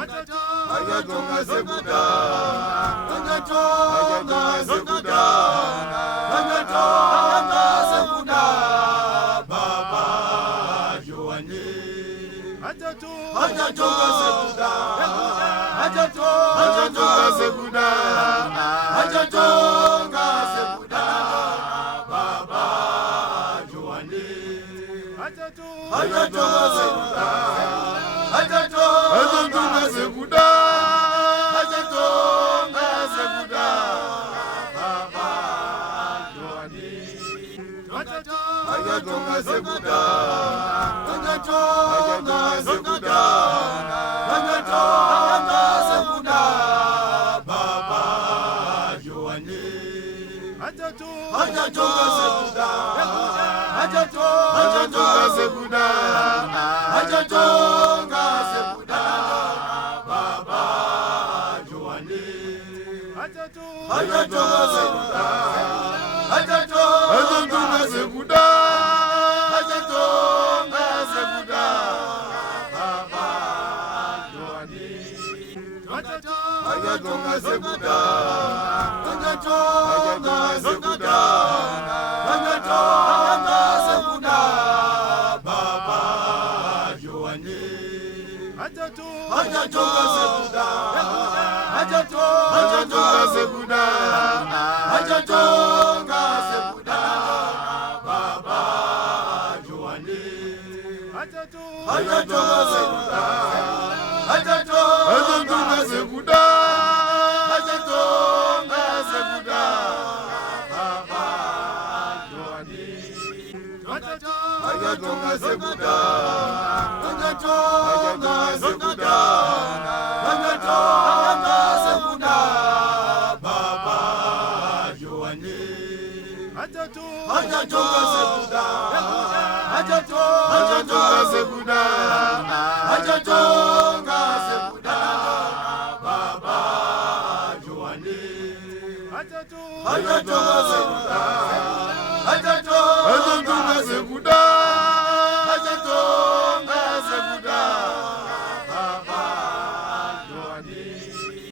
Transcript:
hajatonga sekuda, hajatonga sekuda, hajatonga sekuda, Baba Joani hajatonga sekuda, hajatonga sekuda, hajatonga sekuda, Baba Joani hajatonga sekuda, hajatonga sekuda, hajatonga sekuda, Baba Joani hajatonga sekuda, hajatonga sekuda, hajatonga sekuda, Baba Joani hajatonga sekuda, hajatonga sekuda, hajatonga sekuda, Baba Joani hajatonga sekuda, hajatonga sekuda, hajatonga sekuda, Baba Joani hajatonga sekuda, hajatonga sekuda, hajatonga sekuda, Baba Joani hajatonga sekuda, hajatonga sekuda, hajatonga sekuda, Baba Joani hajatonga sekuda, hajatonga sekuda, hajatonga sekuda, Baba Joani hajatonga sekuda, hajatonga sekuda, hajatonga sekuda, Baba Joani hajatonga sekuda, hajatonga sekuda, hajatonga sekuda, Baba Joani hajatonga sekuda, hajatonga